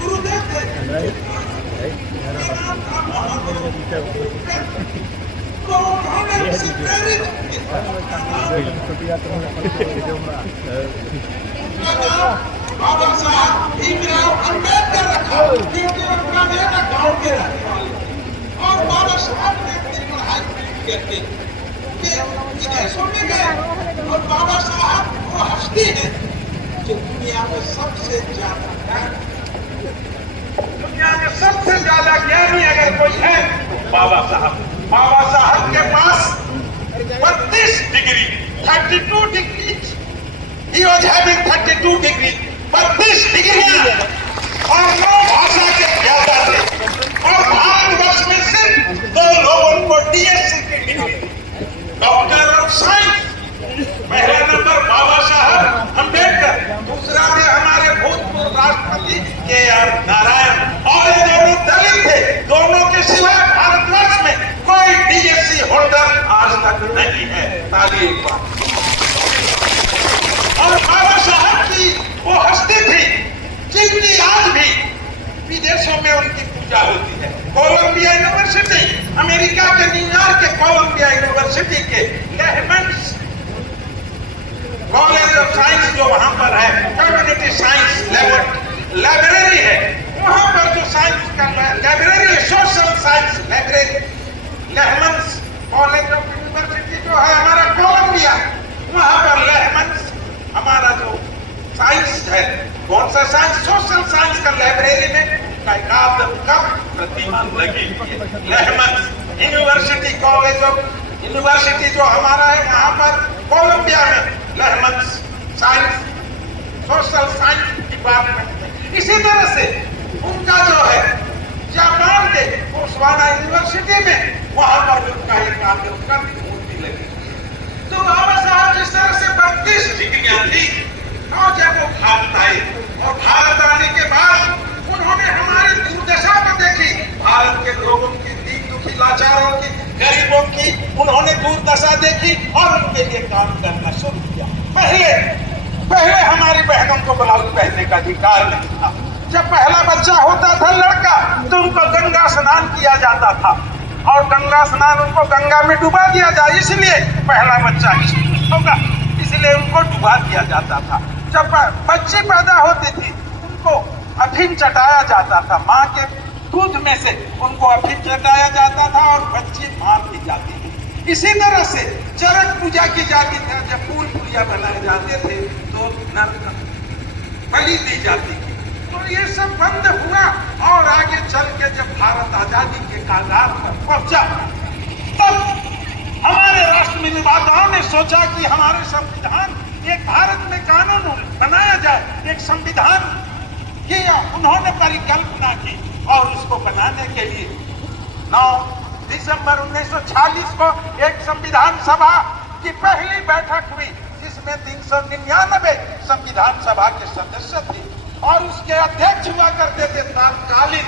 गुरुदेव थे। तो उन्होंने उसे प्रेरित किया। बाबा साहब भीमराव अम्बेडकर रखा, क्योंकि उनका बेटा गांव के रहने वाले और बाबा साहब ने अपनी पढ़ाई करके विदेशों में गए और बाबा साहब वो हस्ती है जो दुनिया में सबसे ज्यादा ज्ञानी अगर कोई है बाबा साहब के पास 32 degree 32 degree he was having 32 degree 32 degree और 9 भाषा के ज्ञाता थे और भारतवर्ष में सिर्फ 2 लोगों को डीएससी की डिग्री डॉक्टर ऑफ साइंस। पहला नंबर बाबा साहब अम्बेडकर, दूसरा में हमारे भूतपूर्व राष्ट्रपति के.आर. नारायण और ये दोनों दलित थे। दोनों के सिवाय भारतवर्ष में कोई डीएससी होल्डर आज तक नहीं है। ताली एक बार। और बाबा साहब की वो हस्ती थी जिनकी आज भी विदेशों में उनकी पूजा होती है। कोलंबिया यूनिवर्सिटी, अमेरिका के न्यूयॉर्क के कोलंबिया यूनिवर्सिटी के लेहमन्स कॉलेज ऑफ साइंस जो वहां पर है, कम्युनिटी साइंस लाइब्रेरी है, वहां पर जो साइंस का लाइब्रेरी है, social science library, Lehman's college of university जो है हमारा कोलंबिया, वहां पर लेहमन्स हमारा जो साइंस है, कौन सा साइंस, सोशल साइंस का लाइब्रेरी में कब प्रतिमा लगी लेहमन्स यूनिवर्सिटी कॉलेज ऑफ यूनिवर्सिटी जो हमारा है वहां पर कोलंबिया में लेहमन्स साइंस सोशल साइंस डिपार्टमेंट में। इसी तरह से उनका जो है जापान के ओसाका यूनिवर्सिटी में वहां पर उनका एक आगे उनका भी मूर्ति लगी। तो बाबा साहब जिस तरह से 32 डिग्रियां ली और जब वो भारत आए और भारत आने के बाद उन्होंने हमारी दुर्दशा को देखी, भारत के लोगों की, दीन दुखी लाचारों की, गरीबों की उन्होंने दुर्दशा देखी और उनके लिए काम करना शुरू किया। पहले हमारी बहनों को ब्लाउज पहनने का अधिकार नहीं था। जब पहला बच्चा होता था लड़का तो उनको गंगा स्नान किया जाता था और गंगा स्नान उनको गंगा में डुबा दिया जाए, इसलिए पहला बच्चा होगा इसलिए उनको डुबा दिया जाता था। जब बच्ची पैदा होती थी उनको अफीम चटाया जाता था, माँ के दूध में से उनको अफीम चटाया जाता था और बच्ची मार दी जाती थी। इसी तरह से चरक पूजा की जाती थी, जब फूल पूजा बनाए जाते थे तो नर बलि दी जाती थी। तो ये सब बंद हुआ और आगे चल के जब भारत आजादी के कगार पर पहुंचा तब हमारे राष्ट्र निर्माताओं ने सोचा कि हमारे संविधान, एक भारत में कानून बनाया जाए, एक संविधान किया। उन्होंने परिकल्पना की और उसको बनाने के लिए 9 दिसंबर 1946 को एक संविधान सभा की पहली बैठक हुई जिसमें 399 संविधान सभा के सदस्य थे और उसके अध्यक्ष हुआ करते थे तत्कालीन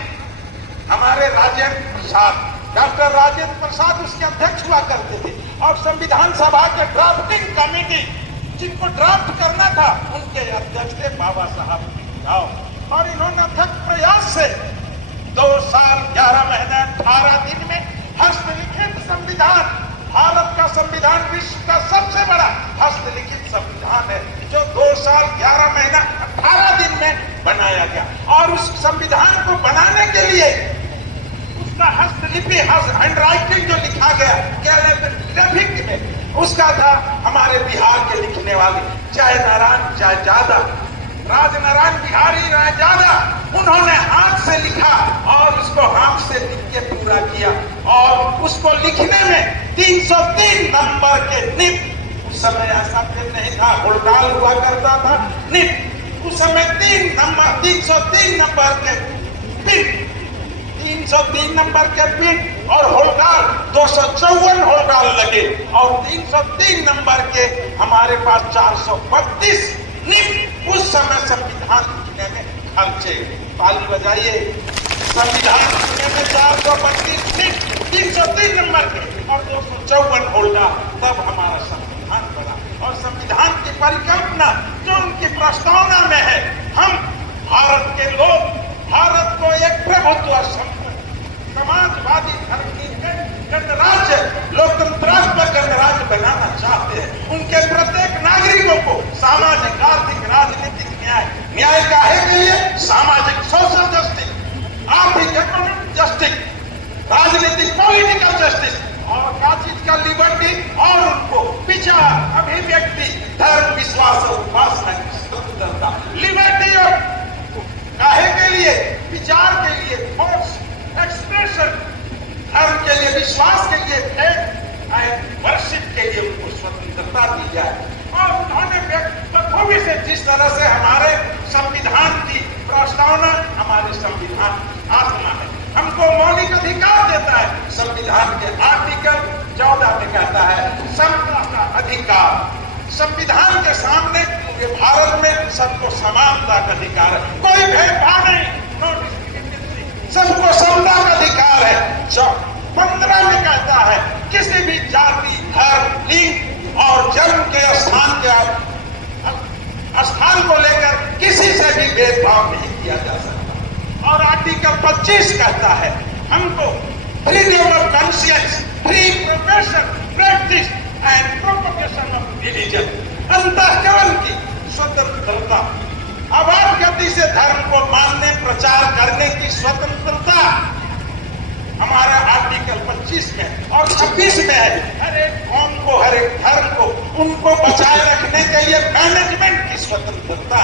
हमारे राजेंद्र प्रसाद, डॉक्टर राजेंद्र प्रसाद उसके अध्यक्ष हुआ करते थे और संविधान सभा के ड्राफ्टिंग कमेटी जिनको ड्राफ्ट करना था उनके अध्यक्ष थे बाबा साहब भीमराव। और इन्होंने अथक प्रयास से 2 साल 11 महीने 18 दिन में हस्तलिखित संविधान, भारत का संविधान विश्व का सबसे बड़ा हस्तलिखित संविधान है जो 2 साल 11 महीना 18 दिन में बनाया गया। और उस संविधान को बनाने के लिए उसका हस्तलिपि हैंड राइटिंग जो लिखा गया कैलिग्राफिक में उसका था हमारे बिहार के लिखने वाले जयनारायण जयजादा, राजनारायण बिहारी रायजादा, उन्होंने हाथ से लिखा और उसको हाथ से लिख के पूरा किया और उसको लिखने में 303 नंबर के निब, उस समय ऐसा फिर नहीं था, हुड़ताल हुआ करता था, निब उस समय 303 नंबर के पिन, 303 नंबर के पिन और होल्डार 254 होल्डार लगे और 303 नंबर के हमारे पास 432 निब उस समय संविधान लिखने में खर्चे। ताली बजाइए। संविधान लिखने में 432 निब 303 नंबर के और 254 होल्डार, तब हमारा संविधान बना। और संविधान की परिकल्पना जो उनकी प्रस्तावना में है। हम भारत के लोग भारत को एक प्रभुत्व समाजवादी धर्म की गणराज्य लोकतंत्रात्मक गणराज्य बनाना चाहते हैं। उनके प्रत्येक नागरिकों को सामाजिक, आर्थिक, राजनीतिक न्याय काहे के लिए? सामाजिक सोशल जस्टिस, आर्थिक इकोनॉमिक जस्टिस, राजनीतिक पॉलिटिकल जस्टिस और क्या चीज का लिबर्टी, और उनको विचार, अभिव्यक्ति, धर्म, विश्वास और उपासना की स्वतंत्रता। लिबर्टी और काहे के लिए? विचार के लिए, थॉट्स एक्सप्रेशन, धर्म के लिए, विश्वास के लिए, फेथ एंड वर्शिप के लिए उनको स्वतंत्रता दी जाए। और उन्होंने बखूबी से जिस तरह से हमारे संविधान की प्रस्तावना, हमारे संविधान आत्मा है, हमको मौलिक अधिकार देता है। संविधान के आर्टिकल 14 में कहता है समता का अधिकार। संविधान के सामने ये भारत में सबको समानता का अधिकार है, कोई भेदभाव नहीं, नो डिस्क्रिमिनेशन, सबको समता का अधिकार है। 15 में कहता है किसी भी जाति, धर्म, लिंग और जन्म के स्थान को लेकर किसी से भी भेदभाव नहीं किया जा सकता। और आर्टिकल 25 कहता है हमको freedom of conscience, free profession, practice and propagation of religion, अंतःकरण की स्वतंत्रता, अबाध गति से धर्म को मानने, प्रचार करने की स्वतंत्रता हमारा आर्टिकल 25 में और 26 में है। हर एक कौम को, हर एक धर्म को, उनको बचाए रखने के लिए मैनेजमेंट की स्वतंत्रता।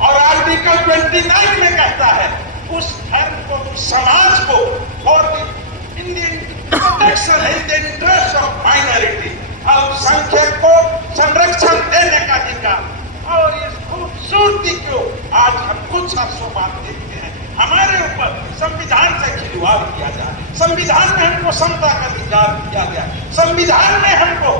और आर्टिकल 29 में कहता है उस धर्म को, उस समाज को और Indian protection in the interest of minority, अल्पसंख्यक को संरक्षण देने का अधिकार। और इस खूबसूरती को आज हम कुछ अर्सों बाद देखते हैं, हमारे ऊपर संविधान से खिलवाड़ किया जाए। संविधान में हमको समता का अधिकार दिया गया, संविधान में हमको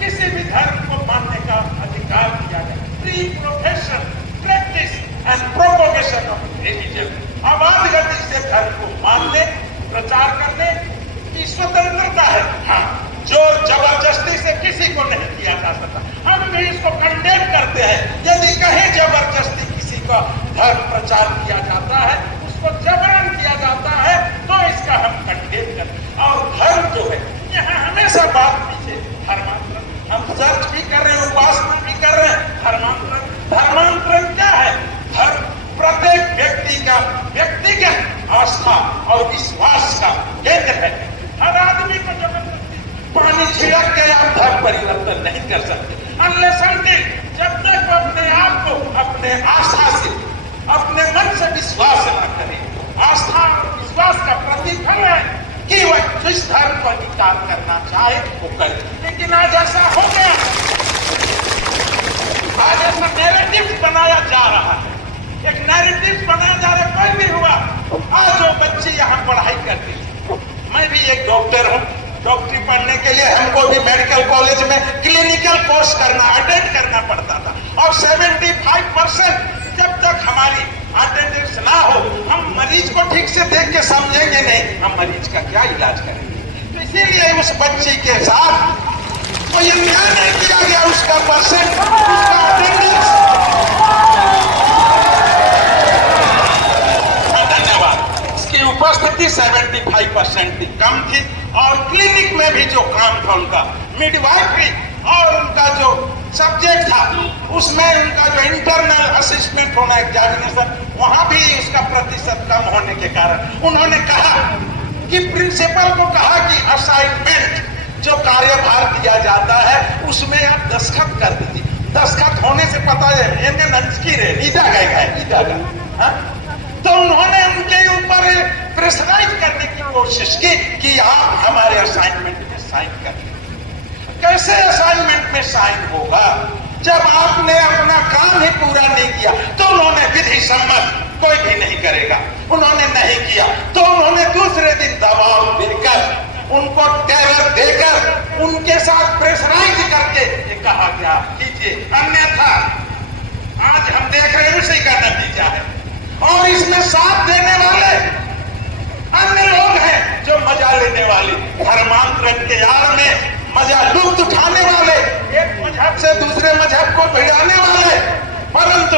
किसी भी धर्म को मानने का अधिकार दिया गया। Free profession, practice and propagation of religion, अबाध गति से धर्म को मानने, प्रचार करने की स्वतंत्रता है। हाँ, जोर जबरदस्ती से किसी को नहीं किया जा सकता। हम भी इसको कंडेम करते हैं। यदि कहीं जबरदस्ती किसी का धर्म प्रचार किया जाता है, उसको जबरन किया जाता है, तो इसका हम कंडेम करते हैं। और धर्म जो है, यहाँ हमेशा बात पीछे धर्मांतरण, हम चर्च भी कर रहे हैं, उपासना भी कर रहे हैं। धर्मांतरण क्या है? धर्म प्रत्येक व्यक्ति का व्यक्तिगत आस्था और विश्वास का केंद्र है। हर आदमी को जबरदस्ती पानी छिड़क के आप धर्म परिवर्तन नहीं कर सकते। अनलेस अनटिल, जब तक अपने आप को अपने आस्था से, अपने मन से विश्वास न करें। आस्था और विश्वास का प्रतिफल है कि वह जिस धर्म को अंगीकार करना चाहे वो करे। लेकिन आज ऐसा हो गया, आज ऐसा नैरेटिव बनाया जा रहा है, एक नैरेटिव बनाया जा रहा है। कोई भी हुआ, आज जो बच्चे यहाँ पढ़ाई करते थे, मैं भी एक डॉक्टर हूँ, डॉक्टरी पढ़ने के लिए हमको भी मेडिकल कॉलेज में क्लिनिकल कोर्स करना, अटेंड करना पड़ता था। और 75% जब तक हमारी अटेंडेंस ना हो, हम मरीज को ठीक से देख के समझेंगे नहीं, हम मरीज का क्या इलाज करेंगे। तो इसीलिए उस बच्ची के साथ कोई अन्याय नहीं किया गया, उसका परसेंट, उसका अटेंडेंस। धन्यवाद। उसकी उपस्थिति 75% थी, कम थी। और क्लिनिक में भी जो काम था उनका, मिडवाइफरी और उनका जो सब्जेक्ट था, उसमें उनका जो इंटरनल असिस्टेंट होना, एग्जामिनेशन, वहां भी उसका प्रतिशत कम होने के कारण उन्होंने कहा कि प्रिंसिपल को कहा कि असाइनमेंट जो कार्यभार दिया जाता है उसमें आप दस्तखत कर दीजिए। दस्तखत होने से पता है तो उन्होंने उनके ऊपर प्रेशराइज करने की कोशिश की कि आप हमारे असाइनमेंट में साइन करें। कैसे असाइनमेंट में साइन होगा जब आपने अपना काम ही पूरा नहीं किया? तो उन्होंने विधि सम्मत कोई भी नहीं करेगा, उन्होंने नहीं किया तो उन्होंने दूसरे दिन दबाव देकर, उनको टेरर देकर, उनके साथ प्रेशराइज करके ये कहा गया कीजिए, अन्यथा आज हम देख रहे हैं उसी का नतीजा है। और इसमें साथ देने वाले अन्य लोग हैं जो मजा लेने वाले, धर्मांतरण के आड़ में मजा लुत्फ उठाने वाले, एक मजहब से दूसरे मजहब को भिड़ाने वाले। परंतु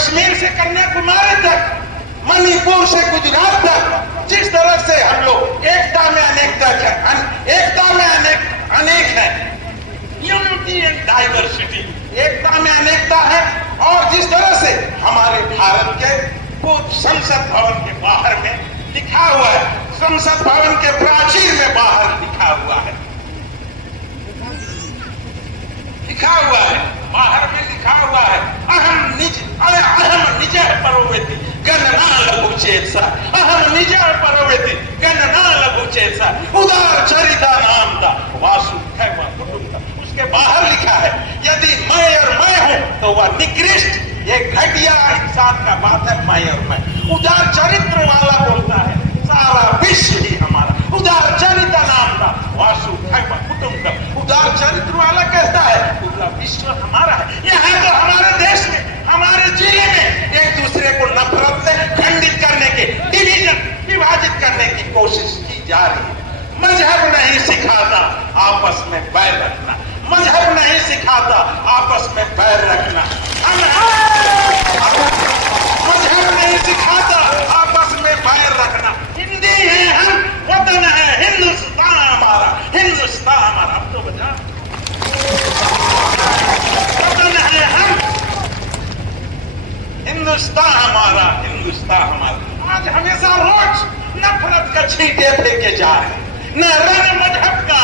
कश्मीर से कन्याकुमारी तक, मणिपुर से गुजरात तक, जिस तरह से हम लोग एकता में अनेकता है, एकता में अनेक है, यूनिटी एंड डाइवर्सिटी, एकता में अनेकता है। और जिस तरह से हमारे भारत के संसद भवन के बाहर में लिखा हुआ है, संसद भवन के प्राचीर में बाहर लिखा हुआ है, बाहर में लिखा हुआ है, अहम निज परोवेति गणना लघु चेतसा, अहम निज परोवेति गणना लघु चेतसा, उदार चरिता नाम था वासु है वह कुटुंब। उसके बाहर लिखा है, यदि मैं और मैं हूं तो वह निकृष्ट, ये घटिया इंसान का बात है, मैं और मैं। उदार चरित्र वाला बोलता है, सारा विश्व ही हमारा, उदार चरिता नाम था वासु है वह कुटुंब। उदार चरित्र वाला कहता है पूरा विश्व हमारा है। यहाँ तो हमारे देश में, हमारे जिले में एक दूसरे को नफरत से खंडित करने के, विभाजित करने की कोशिश की जा रही है। मजहब नहीं सिखाता आपस में बैर रखना, मजहब नहीं सिखाता आपस में बैर रखना, मजहब नहीं सिखाता आपस में बैर रखना। हिंदी है हम, वतन है हिंदुस्तान हमारा, हिंदुस्तान हमारा। अब तो बजा वतन है हम, हिंदुस्तान हमारा, हिंदुस्तान हमारा। आज हमेशा रोज नफरत का छींटे फेंके जा रहे हैं, न रंग मजहब का,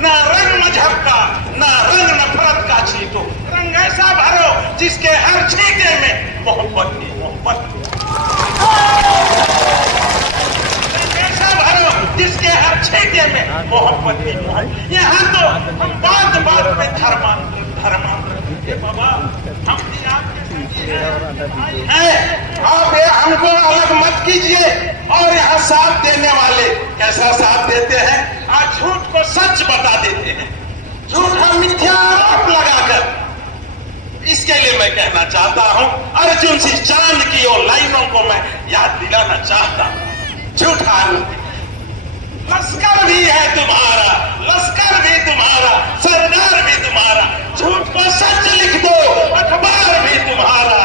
न रंग मजहब का, न रंग नफरत का छींटो। रंग ऐसा भरो जिसके हर छींटे में मोहब्बत की मोहब्बत, रंग ऐसा भरो जिसके हर छींटे में मोहब्बत की मोहब्बत। यहाँ तो हम बात बात में धर्मांतर बाबा, हम आप हमको अलग मत कीजिए। और यहाँ साथ देने वाले कैसा साथ देते हैं, आज झूठ को सच बता देते हैं, झूठा मिथ्या आरोप लगाकर। इसके लिए मैं कहना चाहता हूं, अर्जुन सिंह चांद की और लाइनों को मैं याद दिलाना चाहता हूं। झूठा आरोप, लश्कर भी है तुम्हारा, लश्कर भी तुम्हारा, सरदार भी तुम्हारा, झूठ को सच लिख दो, अखबार भी तुम्हारा।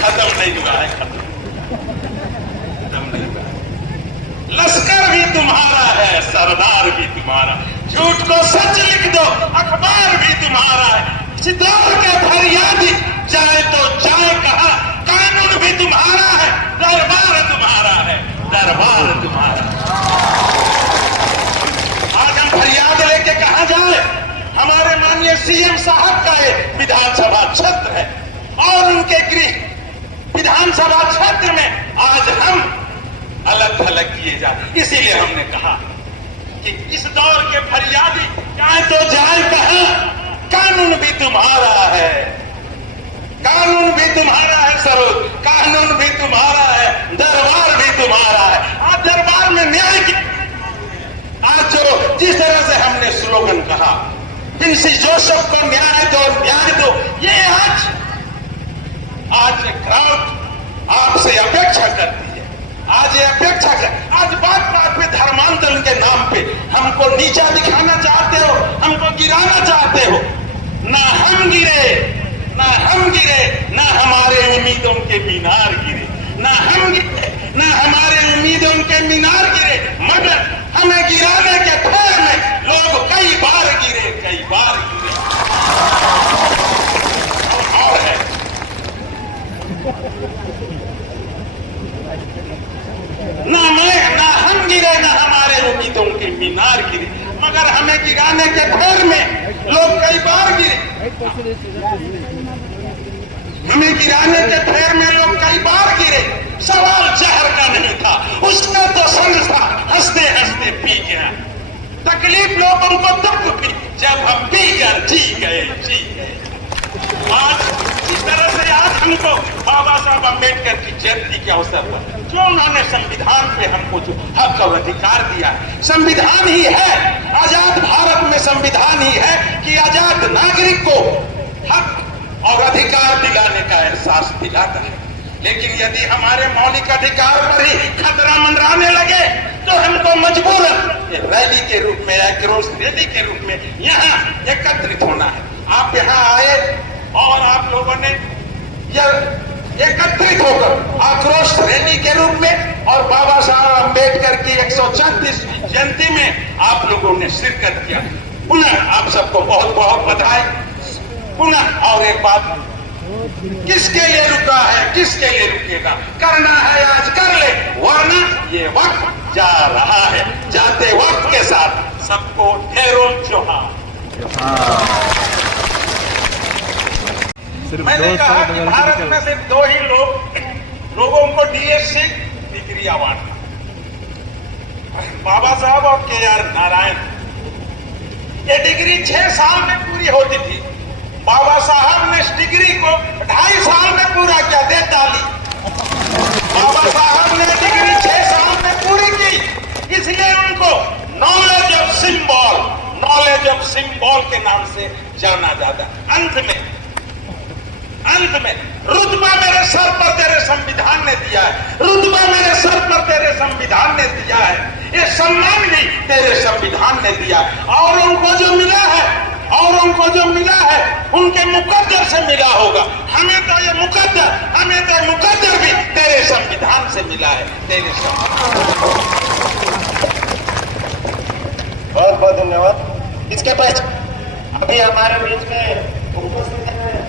खत्म नहीं हुआ है, खत्म नहीं हुआ। लश्कर भी तुम्हारा है, सरदार भी तुम्हारा, झूठ को सच लिख दो, अखबार भी तुम्हारा है। सिद्दौर के फरियादी जाए तो जाए कहा, कानून भी तुम्हारा है, दरबार तुम्हारा है, दरबार तुम्हारा। आज हम फरियाद लेके कहां जाए? हमारे माननीय सीएम साहब का एक विधानसभा क्षेत्र है और उनके गृह विधानसभा क्षेत्र में आज हम अलग थलग किए जाते। इसीलिए हमने कहा कि इस दौर के फरियादी जाए तो जाए कहां, कानून भी तुम्हारा है, कानून भी तुम्हारा है सरोज, कानून भी तुम्हारा है, दरबार भी तुम्हारा है। आज दरबार में न्याय की, आज जो जिस तरह से हमने स्लोगन कहा, प्रिंसी जोसेफ को न्याय दो, न्याय दो, ये आज क्राउड आपसे अपेक्षा करती है। आज ये अपेक्षा कर, आज बात बात पे धर्मांतरण के नाम पे हमको नीचा दिखाना चाहते हो, हमको गिराना चाहते हो। ना हम गिरे, ना हम गिरे, ना हमारे उम्मीदों के मीनार गिरे, ना हम गिरे, ना हमारे उम्मीदों के मीनार गिरे, मगर हमें गिराने के फेर में लोग कई बार गिरे, कई बार गिरे। और है ना हम गिरे, ना हमारे उम्मीदों के मीनार गिरे, मगर हमें गिराने के फेर में लोग कई बार गिरे। हमें गिराने के फेर में लोग कई बार गिरे। सवाल जहर का नहीं था, उसने तो संग था, हंसते हंसते पी गया। तकलीफ लोगों को तब हुई जब हम पी कर जी गए, जी गए। आज इस तरह से आज हमको बाबा साहब अम्बेडकर की जयंती के अवसर पर जो उन्होंने संविधान पे हमको जो हक और अधिकार दिया, संविधान ही है, आजाद भारत में संविधान ही है कि आजाद नागरिक को हक और अधिकार दिलाने का एहसास दिलाता है। लेकिन यदि हमारे मौलिक अधिकार पर ही खतरा मंडराने लगे तो हमको मजबूरन रैली के रूप में, आक्रोश रैली के रूप में यहाँ एकत्रित होना है। आप यहाँ आए और आप लोगों ने यह एकत्रित होकर आक्रोश रैली के रूप में और बाबा साहब अम्बेडकर की 134वीं जयंती में आप लोगों ने शिरकत किया। पुनः आप सबको बहुत बहुत बधाई। पुनः और एक बात, किसके लिए रुका है, किसके लिए रुकेगा? करना है आज कर ले, वरना ये वक्त जा रहा है। जाते वक्त के साथ सबको ढेरों जोहार। मैंने कहा कि भारत में सिर्फ 2 ही लोगों को DSc डिग्री अवार्ड, बाबा साहब और KR नारायण। ये डिग्री 6 साल में पूरी होती थी, बाबा साहब ने इस डिग्री को 2.5 साल में पूरा किया। दे ताली। बाबा साहब ने डिग्री 6 साल में पूरी की, इसलिए उनको नॉलेज ऑफ सिंबल के नाम से जाना जाता। अंत में रुतबा मेरे सर पर तेरे संविधान ने दिया है, रुतबा मेरे सर पर तेरे संविधान ने दिया है, ये सम्मान भी तेरे संविधान ने दिया। और उनको जो मिला है उनके मुकद्दर से मिला होगा। हमें तो ये मुकद्दर भी तेरे संविधान से मिला है, तेरे संविधान। बहुत बहुत धन्यवाद। इसके बाद अभी हमारे बीच में उपस्थित हैं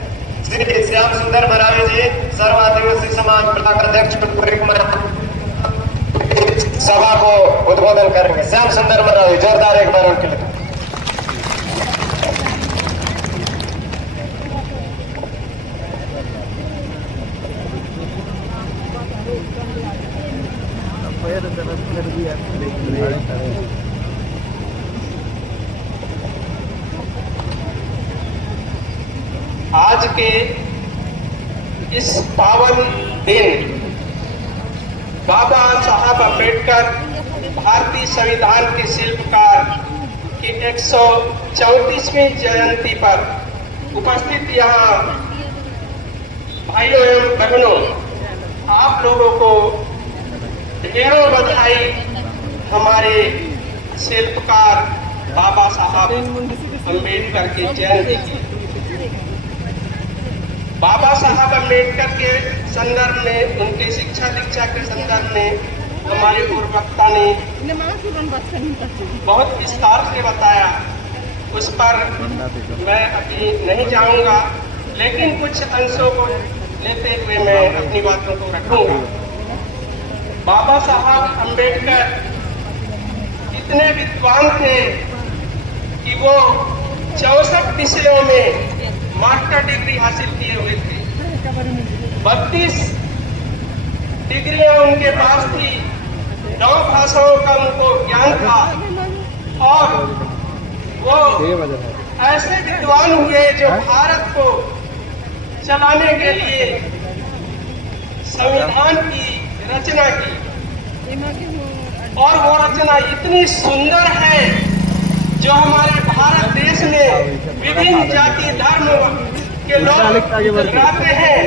श्री श्याम सुंदर मरावी जी, सर्व आदिवासी समाज ब्लॉक अध्यक्ष सभा को उद्बोधन करेंगे। श्याम सुंदर मरावी, जोरदार एक बार उनके लिए। आज के इस पावन दिन बाबा साहब अम्बेडकर भारतीय संविधान के शिल्पकार की 134वीं जयंती पर उपस्थित यहाँ भाइयों एवं बहनों, आप लोगों को ढेरों बधाई। हमारे शिल्पकार बाबा साहब अम्बेडकर की जयंती की। बाबा साहब अम्बेडकर के संदर्भ में, उनके शिक्षा दीक्षा के संदर्भ में हमारे पूर्व वक्ता ने बहुत विस्तार से बताया, उस पर मैं अभी नहीं जाऊंगा, लेकिन कुछ अंशों को लेते हुए मैं अपनी बातों को रखूंगा। बाबा साहब अम्बेडकर इतने विद्वान थे कि वो 64 विषयों में मास्टर डिग्री हासिल किए हुए थे। 32 डिग्रियां उनके पास थी, 9 भाषाओं का उनको ज्ञान था और वो ऐसे विद्वान हुए जो भारत को चलाने के लिए संविधान की रचना की। और वो रचना इतनी सुंदर है जो हमारे भारत देश में विभिन्न जाति धर्म के लोग रहते हैं,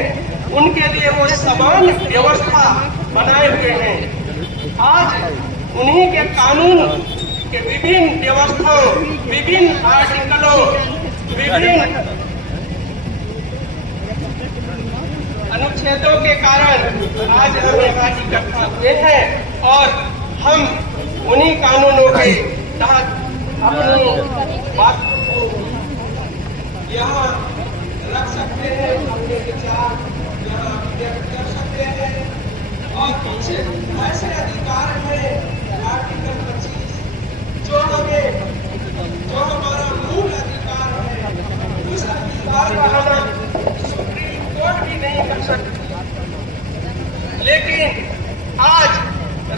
उनके लिए वो समान व्यवस्था बनाए हुए हैं। आज उन्हीं के कानून के विभिन्न व्यवस्थाओं, विभिन्न आर्टिकलों, विभिन्न अनुच्छेदों के कारण आज हम यहाँ इकट्ठा हुए हैं और हम उन्हीं कानूनों के तहत अपनी बात को यहाँ रख सकते हैं, अपने विचार यहाँ व्यक्त कर सकते हैं। और कुछ ऐसे अधिकार हैं, आर्टिकल 25, जो हमारा मूल अधिकार है, उस अधिकार का हनन सुप्रीम कोर्ट भी नहीं कर सकती। लेकिन आज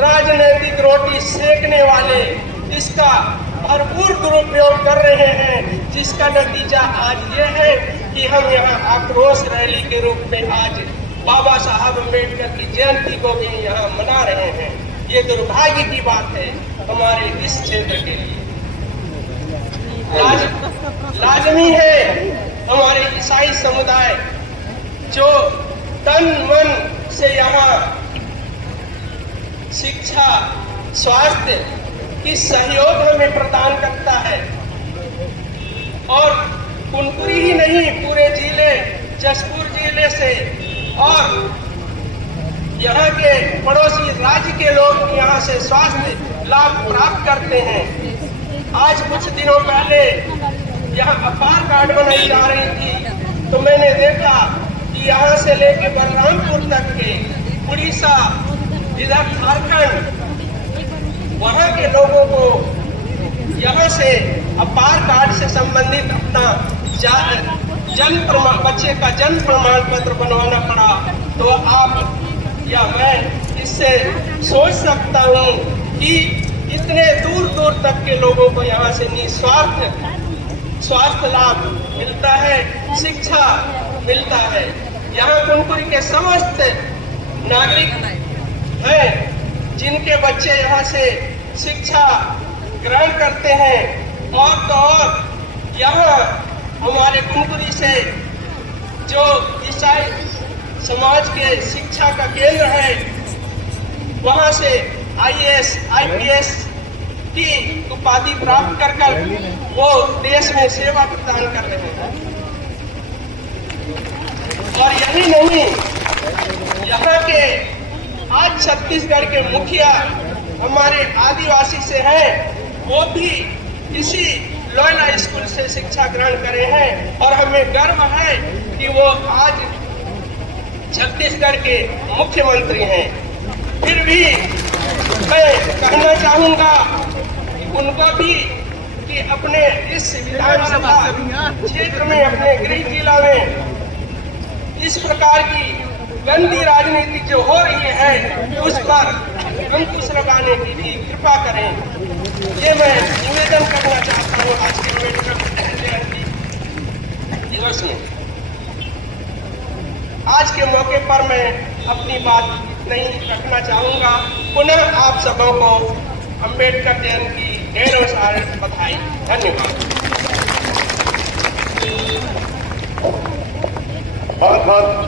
राजनीतिक रोटी सेकने वाले इसका भरपूर दुरुपयोग कर रहे हैं, जिसका नतीजा आज ये है कि हम यहाँ आक्रोश रैली के रूप में आज बाबा साहब अम्बेडकर की जयंती को भी यहाँ मना रहे हैं। ये दुर्भाग्य की बात है हमारे इस क्षेत्र के लिए। लाजमी है हमारे ईसाई समुदाय जो तन मन से यहाँ शिक्षा, स्वास्थ्य की सहयोग हमें प्रदान करता है और कुनकुरी ही और यहाँ के पड़ोसी राज्य के लोग यहाँ से स्वास्थ्य लाभ प्राप्त करते हैं। आज कुछ दिनों पहले यहाँ अपार कार्ड बनाई जा रही थी, तो मैंने देखा कि यहाँ से लेके बलरामपुर तक के उड़ीसा, इधर झारखंड, वहाँ के लोगों को यहाँ से अपार कार्ड से संबंधित अपना बच्चे का जन्म प्रमाण पत्र बनवाना पड़ा। तो आप या मैं इससे सोच सकता हूँ कि इतने दूर दूर तक के लोगों को यहाँ से निस्वार्थ स्वास्थ्य लाभ मिलता है, शिक्षा मिलता है। यहाँ कुनकुरी के समस्त नागरिक हैं जिनके बच्चे यहाँ से शिक्षा ग्रहण करते हैं। और तो और यहाँ हमारे कुनकुरी से जो ईसाई समाज के शिक्षा का केंद्र है, वहाँ से IAS, IPS की उपाधि प्राप्त कर वो देश में सेवा प्रदान कर रहे हैं। और यही नहीं, यहाँ के आज छत्तीसगढ़ के मुखिया हमारे आदिवासी से हैं, वो भी इसी लोयला स्कूल से शिक्षा ग्रहण करे हैं। और हमें गर्व है कि वो आज छत्तीसगढ़ के मुख्यमंत्री हैं। फिर भी मैं कहना चाहूंगा कि उनको भी कि अपने इस विधानसभा क्षेत्र में, अपने गृह जिला में इस प्रकार की गंदी राजनीति जो हो रही है, उस पर अंकुश लगाने की भी कृपा करें। ये मैं निवेदन करना चाहता हूँ आज के अम्बेडकर जयंती दिवस में। आज के मौके पर मैं अपनी बात नहीं रखना चाहूंगा। पुनः आप सबों को अम्बेडकर जयंती की ढेरों सारी बधाई। धन्यवाद। बहुत बहुत